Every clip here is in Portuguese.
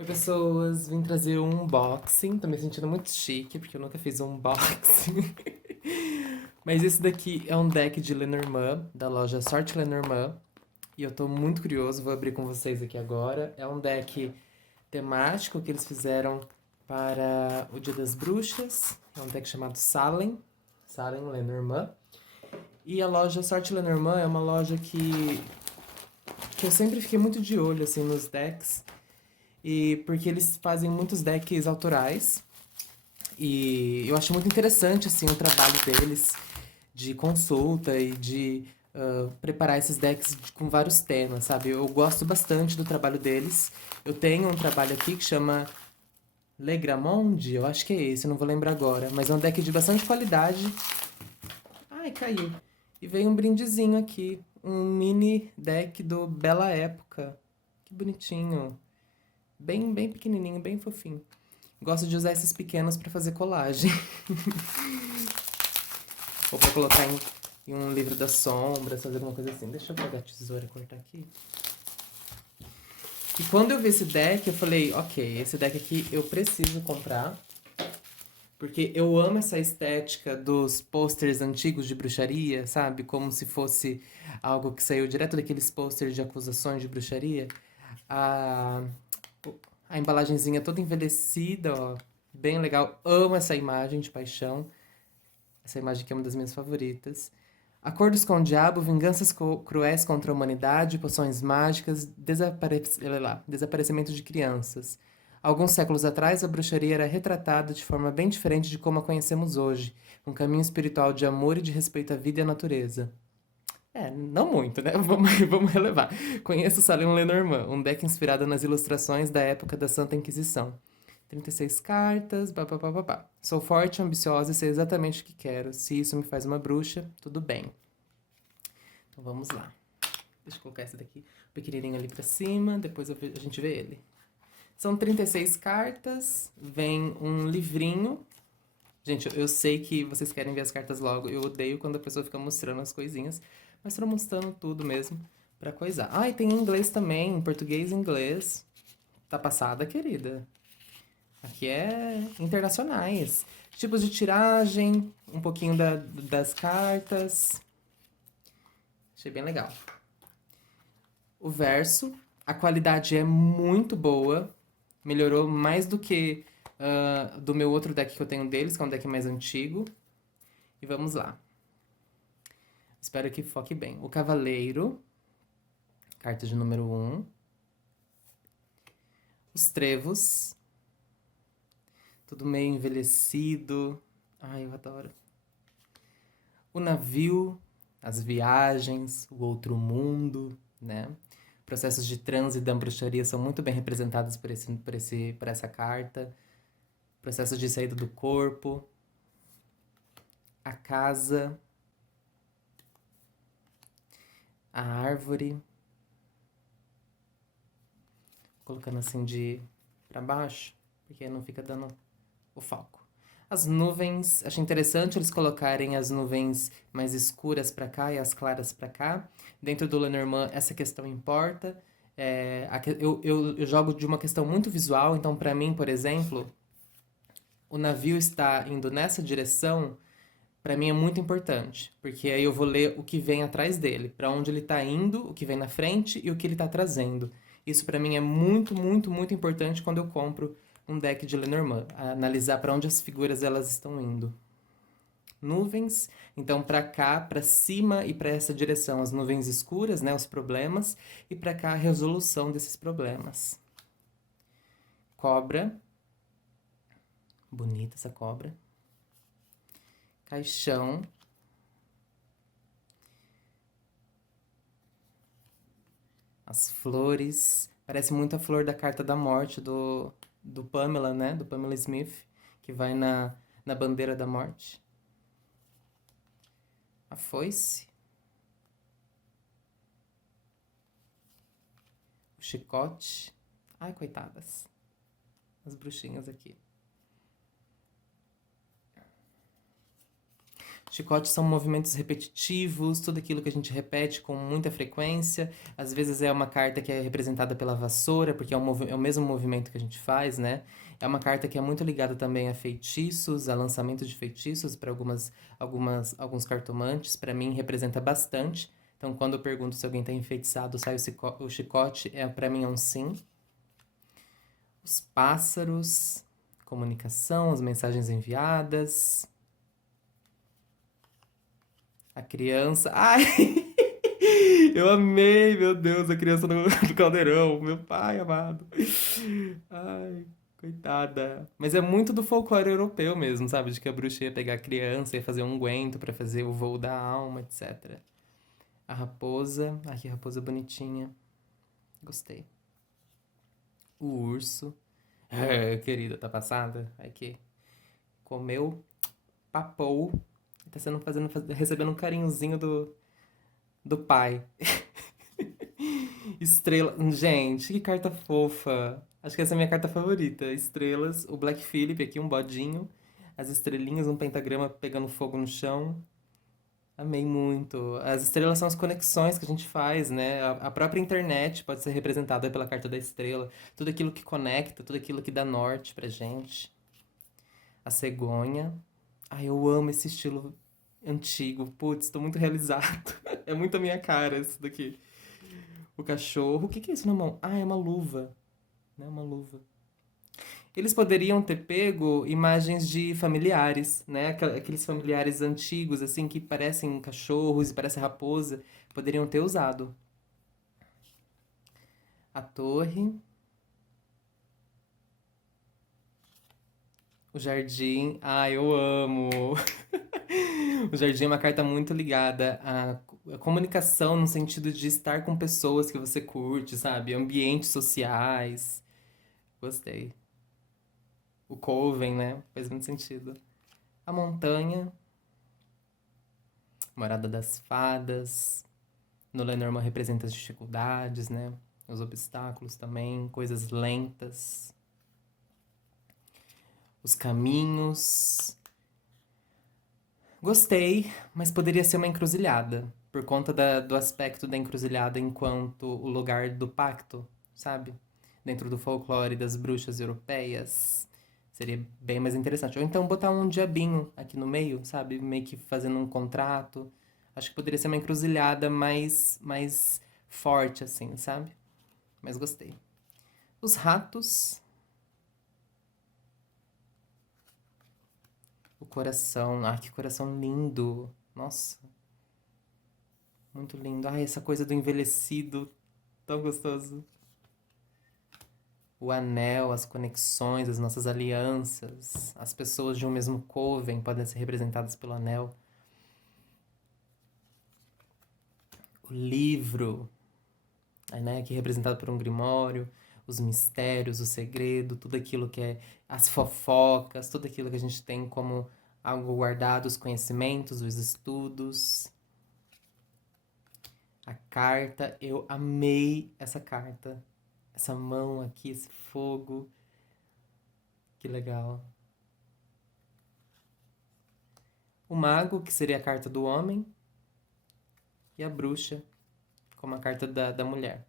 Oi, pessoas, vim trazer um unboxing. Tô me sentindo muito chique, porque eu nunca fiz um unboxing. Mas esse daqui é um deck de Lenormand, da loja Sorte Lenormand. E eu tô muito curioso, vou abrir com vocês aqui agora. É um deck temático que eles fizeram para o Dia das Bruxas. É um deck chamado Salem Lenormand. E a loja Sorte Lenormand é uma loja que eu sempre fiquei muito de olho, assim, nos decks. E porque eles fazem muitos decks autorais. E eu acho muito interessante assim o trabalho deles de consulta e de preparar esses decks com vários temas, sabe? Eu gosto bastante do trabalho deles. Eu tenho um trabalho aqui que chama Legramonde, eu acho que é esse, eu não vou lembrar agora, mas é um deck de bastante qualidade. Ai, caiu. E veio um brindezinho aqui, um mini deck do Bela Época. Que bonitinho. Bem pequenininho, bem fofinho. Gosto de usar esses pequenos pra fazer colagem. Ou pra colocar em um livro das sombras, fazer alguma coisa assim. Deixa eu pegar a tesoura e cortar aqui. E quando eu vi esse deck, eu falei, ok, esse deck aqui eu preciso comprar. Porque eu amo essa estética dos posters antigos de bruxaria, sabe? Como se fosse algo que saiu direto daqueles posters de acusações de bruxaria. A, a embalagenzinha toda envelhecida, ó. Bem legal. Amo essa imagem de paixão. Essa imagem aqui é uma das minhas favoritas. Acordos com o diabo, vinganças cruéis contra a humanidade, poções mágicas, desaparecimento de crianças. Alguns séculos atrás, a bruxaria era retratada de forma bem diferente de como a conhecemos hoje, um caminho espiritual de amor e de respeito à vida e à natureza. É, não muito, né? Vamos relevar. Conheço Salem Lenormand, um deck inspirado nas ilustrações da época da Santa Inquisição. 36 cartas, babá. Sou forte, ambiciosa e sei exatamente o que quero. Se isso me faz uma bruxa, tudo bem. Então vamos lá. Deixa eu colocar esse daqui pequenininho ali pra cima, depois a gente vê ele. São 36 cartas, vem um livrinho. Gente, eu sei que vocês querem ver as cartas logo. Eu odeio quando a pessoa fica mostrando as coisinhas, mas tô mostrando tudo mesmo pra coisar. Ah, e tem em inglês também, em português e inglês. Tá passada, querida. Aqui é internacionais. Tipos de tiragem, um pouquinho das cartas. Achei bem legal. O verso, a qualidade é muito boa. Melhorou mais do que do meu outro deck que eu tenho deles, que é um deck mais antigo. E vamos lá. Espero que foque bem. O Cavaleiro, carta de número 1. Os Trevos, tudo meio envelhecido. Ai, eu adoro. O Navio, as viagens, o outro mundo, né? Processos de transe da bruxaria são muito bem representados por essa carta. Processos de saída do corpo, a casa, a árvore, colocando assim de para baixo, porque não fica dando o foco. As nuvens, achei interessante eles colocarem as nuvens mais escuras para cá e as claras para cá. Dentro do Lenormand, essa questão importa. Eu jogo de uma questão muito visual, então, para mim, por exemplo, o navio está indo nessa direção, para mim é muito importante, porque aí eu vou ler o que vem atrás dele, para onde ele está indo, o que vem na frente e o que ele está trazendo. Isso para mim é muito importante quando eu compro um deck de Lenormand, analisar para onde as figuras elas estão indo. Nuvens, então para cá, para cima e para essa direção, as nuvens escuras, né, os problemas, e para cá a resolução desses problemas. Cobra, bonita essa cobra. Caixão. As flores. Parece muito a flor da carta da morte do Pamela, né? Do Pamela Smith, que vai na bandeira da morte. A foice. O chicote. Ai, coitadas. As bruxinhas aqui. Chicote são movimentos repetitivos, tudo aquilo que a gente repete com muita frequência. Às vezes é uma carta que é representada pela vassoura, porque é o mesmo movimento que a gente faz, né? É uma carta que é muito ligada também a feitiços, a lançamento de feitiços para alguns cartomantes. Para mim, representa bastante. Então, quando eu pergunto se alguém está enfeitiçado, sai o chicote, para mim é um sim. Os pássaros, comunicação, as mensagens enviadas. A criança. Ai! Eu amei, meu Deus, a criança no caldeirão. Meu pai amado. Ai, coitada. Mas é muito do folclore europeu mesmo, sabe? De que a bruxa ia pegar a criança, ia fazer um unguento pra fazer o voo da alma, etc. A raposa. Ai, que raposa bonitinha. Gostei. O urso. Querida, tá passada? Ai, que comeu, papou. Tá recebendo um carinhozinho do pai. Estrela. Gente, que carta fofa. Acho que essa é a minha carta favorita. Estrelas, o Black Phillip aqui, um bodinho. As estrelinhas, um pentagrama pegando fogo no chão. Amei muito. As estrelas são as conexões que a gente faz, né? A própria internet pode ser representada pela carta da estrela. Tudo aquilo que conecta, tudo aquilo que dá norte pra gente. A cegonha. Ai, eu amo esse estilo antigo. Putz, tô muito realizado. É muito a minha cara isso daqui. O cachorro. O que que é isso na mão? Ah, é uma luva. Né? Uma luva. Eles poderiam ter pego imagens de familiares, né? Aqueles familiares antigos, assim, que parecem cachorros e parecem raposa. Poderiam ter usado. A torre. O jardim. Ah, eu amo! O jardim é uma carta muito ligada à comunicação no sentido de estar com pessoas que você curte, sabe? Ambientes sociais. Gostei. O Coven, né? Faz muito sentido. A montanha, morada das fadas. No Lenormand representa as dificuldades, né? Os obstáculos também, coisas lentas. Os caminhos. Gostei, mas poderia ser uma encruzilhada. Por conta do aspecto da encruzilhada enquanto o lugar do pacto, sabe? Dentro do folclore das bruxas europeias. Seria bem mais interessante. Ou então botar um diabinho aqui no meio, sabe? Meio que fazendo um contrato. Acho que poderia ser uma encruzilhada mais forte, assim, sabe? Mas gostei. Os ratos. O coração. Ah, que coração lindo. Nossa, muito lindo. Ai, essa coisa do envelhecido. Tão gostoso. O anel, as conexões, as nossas alianças. As pessoas de um mesmo coven podem ser representadas pelo anel. O livro, né, que é representado por um grimório. Os mistérios, o segredo, tudo aquilo que é as fofocas, tudo aquilo que a gente tem como algo guardado, os conhecimentos, os estudos. A carta, eu amei essa carta. Essa mão aqui, esse fogo. Que legal. O mago, que seria a carta do homem. E a bruxa, como a carta da mulher.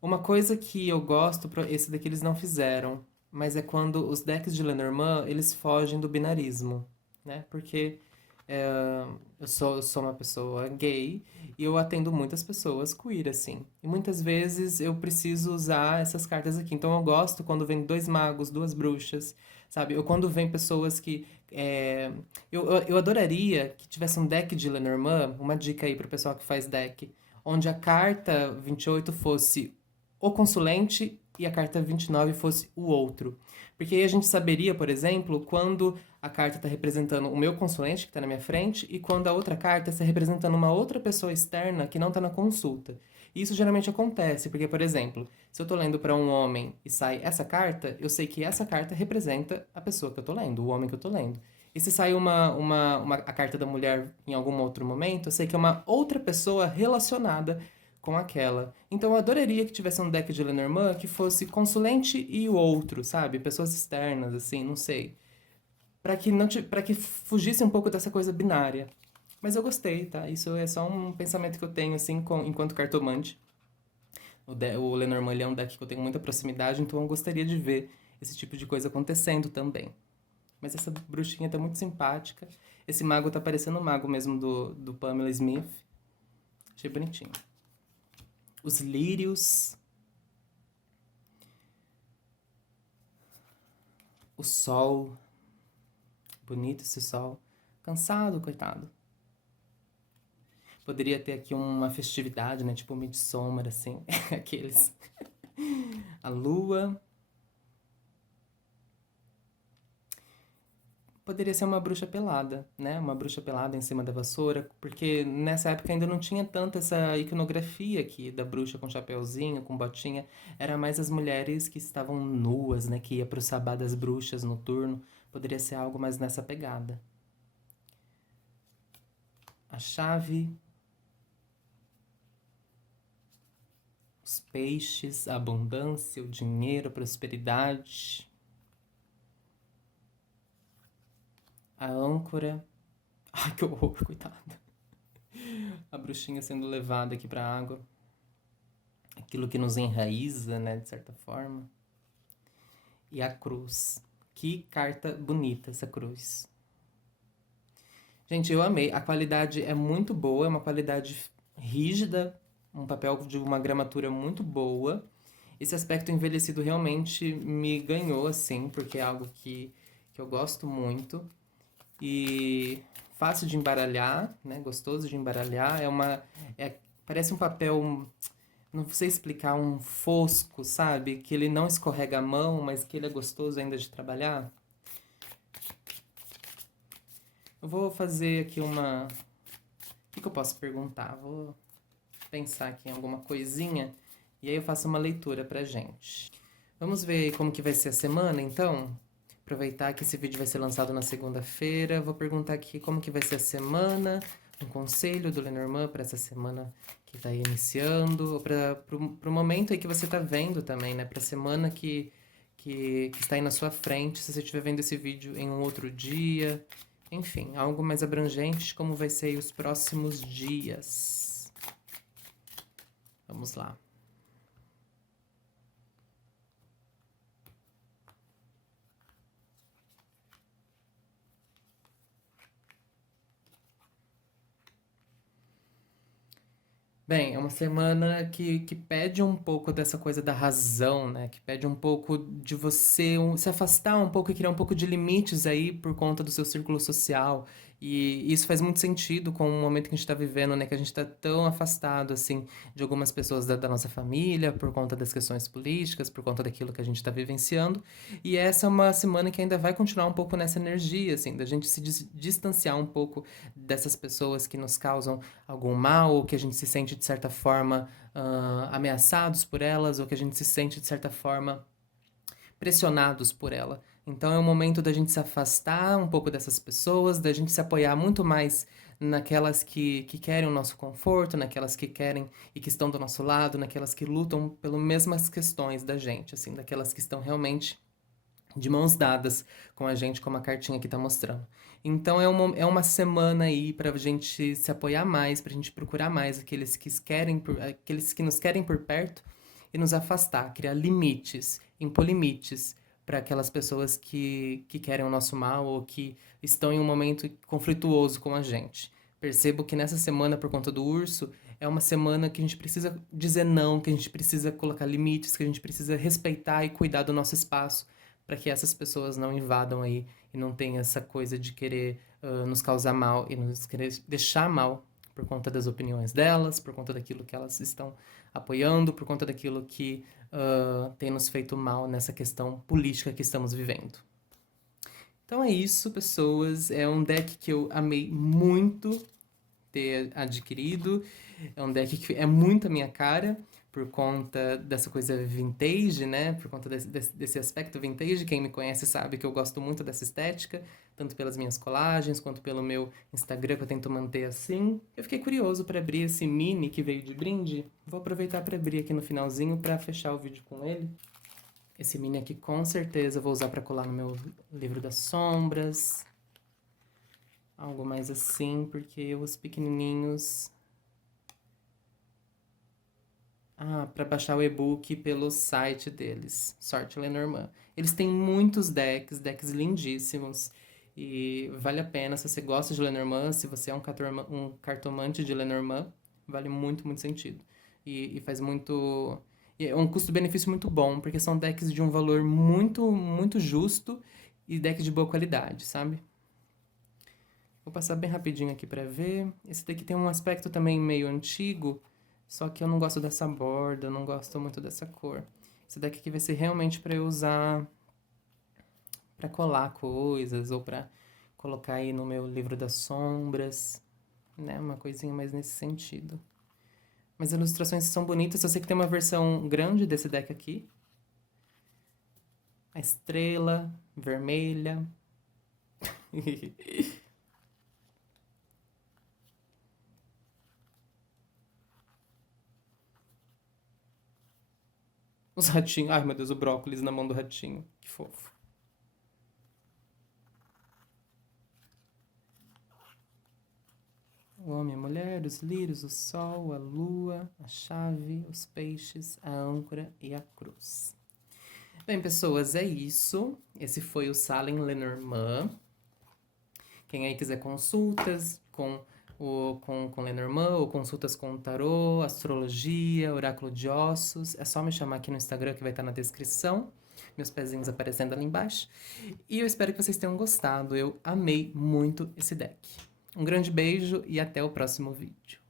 Uma coisa que eu gosto, esse daqui eles não fizeram, mas é quando os decks de Lenormand, eles fogem do binarismo, né? Porque eu sou uma pessoa gay e eu atendo muitas pessoas queer, assim. E muitas vezes eu preciso usar essas cartas aqui. Então eu gosto quando vem dois magos, duas bruxas, sabe? Ou quando vem pessoas que... eu adoraria que tivesse um deck de Lenormand, uma dica aí pro pessoal que faz deck, onde a carta 28 fosse o consulente e a carta 29 fosse o outro. Porque aí a gente saberia, por exemplo, quando a carta está representando o meu consulente, que está na minha frente, e quando a outra carta está representando uma outra pessoa externa que não está na consulta. E isso geralmente acontece, porque, por exemplo, se eu estou lendo para um homem e sai essa carta, eu sei que essa carta representa a pessoa que eu estou lendo, o homem que eu estou lendo. E se sai a carta da mulher em algum outro momento, eu sei que é uma outra pessoa relacionada com aquela. Então eu adoraria que tivesse um deck de Lenormand que fosse consulente e o outro, sabe? Pessoas externas, assim, não sei. para que fugisse um pouco dessa coisa binária. Mas eu gostei, tá? Isso é só um pensamento que eu tenho, assim, enquanto cartomante. O Lenormand ele é um deck que eu tenho muita proximidade, então eu gostaria de ver esse tipo de coisa acontecendo também. Mas essa bruxinha tá muito simpática. Esse mago tá parecendo o mago mesmo do Pamela Smith. Achei bonitinho. Os lírios. O sol. Bonito esse sol. Cansado, coitado. Poderia ter aqui uma festividade, né? Tipo Midsommar, assim. Aqueles. A lua. Poderia ser uma bruxa pelada, né? Uma bruxa pelada em cima da vassoura, porque nessa época ainda não tinha tanto essa iconografia aqui da bruxa com chapeuzinho, com botinha. Era mais as mulheres que estavam nuas, né? Que ia pro sabá das bruxas noturno. Poderia ser algo mais nessa pegada. A chave, os peixes, a abundância, o dinheiro, a prosperidade. A âncora. Ai, que horror, coitada. A bruxinha sendo levada aqui pra água. Aquilo que nos enraiza, né, de certa forma. E a cruz. Que carta bonita essa cruz. Gente, eu amei. A qualidade é muito boa, é uma qualidade rígida, um papel de uma gramatura muito boa. Esse aspecto envelhecido realmente me ganhou, assim, porque é algo que eu gosto muito. E fácil de embaralhar, né? Gostoso de embaralhar. Parece um papel, não sei explicar, um fosco, sabe? Que ele não escorrega a mão, mas que ele é gostoso ainda de trabalhar. Eu vou fazer aqui uma... O que eu posso perguntar? Vou pensar aqui em alguma coisinha e aí eu faço uma leitura pra gente. Vamos ver aí como que vai ser a semana, então? Aproveitar que esse vídeo vai ser lançado na segunda-feira. Vou perguntar aqui como que vai ser a semana, um conselho do Lenormand para essa semana que está iniciando, ou para o momento aí que você está vendo também, né? Para a semana que está aí na sua frente, se você estiver vendo esse vídeo em um outro dia. Enfim, algo mais abrangente, como vai ser aí os próximos dias. Vamos lá. Bem, é uma semana que pede um pouco dessa coisa da razão, né? Que pede um pouco de você se afastar um pouco e criar um pouco de limites aí por conta do seu círculo social. E isso faz muito sentido com o momento que a gente está vivendo, né? Que a gente está tão afastado, assim, de algumas pessoas da nossa família por conta das questões políticas, por conta daquilo que a gente está vivenciando. E essa é uma semana que ainda vai continuar um pouco nessa energia, assim, da gente se distanciar um pouco dessas pessoas que nos causam algum mal, ou que a gente se sente de certa forma ameaçados por elas, ou que a gente se sente de certa forma pressionados por ela. Então é um momento da gente se afastar um pouco dessas pessoas, da gente se apoiar muito mais naquelas que querem o nosso conforto, naquelas que querem e que estão do nosso lado, naquelas que lutam pelas mesmas questões da gente, assim, daquelas que estão realmente de mãos dadas com a gente, como a cartinha aqui tá mostrando. Então é uma semana aí pra gente se apoiar mais, pra gente procurar mais aqueles que nos querem por perto e nos afastar, criar limites, impor limites para aquelas pessoas que querem o nosso mal ou que estão em um momento conflituoso com a gente. Percebo que nessa semana, por conta do urso, é uma semana que a gente precisa dizer não, que a gente precisa colocar limites, que a gente precisa respeitar e cuidar do nosso espaço para que essas pessoas não invadam aí e não tenham essa coisa de querer nos causar mal e nos querer deixar mal por conta das opiniões delas, por conta daquilo que elas estão apoiando, por conta daquilo que tem nos feito mal nessa questão política que estamos vivendo. Então é isso, pessoas. É um deck que eu amei muito ter adquirido. É um deck que é muito a minha cara, por conta dessa coisa vintage, né? Por conta desse aspecto vintage. Quem me conhece sabe que eu gosto muito dessa estética, tanto pelas minhas colagens quanto pelo meu Instagram, que eu tento manter assim. Eu fiquei curioso para abrir esse mini que veio de brinde. Vou aproveitar para abrir aqui no finalzinho para fechar o vídeo com ele. Esse mini aqui com certeza eu vou usar pra colar no meu livro das sombras. Algo mais assim, porque os pequenininhos... Ah, para baixar o e-book pelo site deles, Sorte Lenormand. Eles têm muitos decks lindíssimos. E vale a pena, se você gosta de Lenormand, se você é um cartomante de Lenormand, vale muito, muito sentido. E faz muito... E é um custo-benefício muito bom, porque são decks de um valor muito, muito justo e decks de boa qualidade, sabe? Vou passar bem rapidinho aqui pra ver. Esse daqui tem um aspecto também meio antigo, só que eu não gosto dessa borda, eu não gosto muito dessa cor. Esse daqui aqui vai ser realmente pra eu usar pra colar coisas ou pra colocar aí no meu livro das sombras, né? Uma coisinha mais nesse sentido. Mas as ilustrações são bonitas. Eu sei que tem uma versão grande desse deck aqui. A estrela vermelha. Os ratinhos. Ai, meu Deus, o brócolis na mão do ratinho. Que fofo. O homem, a mulher, os lírios, o sol, a lua, a chave, os peixes, a âncora e a cruz. Bem, pessoas, é isso. Esse foi o Salem Lenormand. Quem aí quiser consultas com Lenormand ou consultas com tarô, astrologia, oráculo de ossos, é só me chamar aqui no Instagram que vai estar na descrição. Meus pezinhos aparecendo ali embaixo. E eu espero que vocês tenham gostado. Eu amei muito esse deck. Um grande beijo e até o próximo vídeo.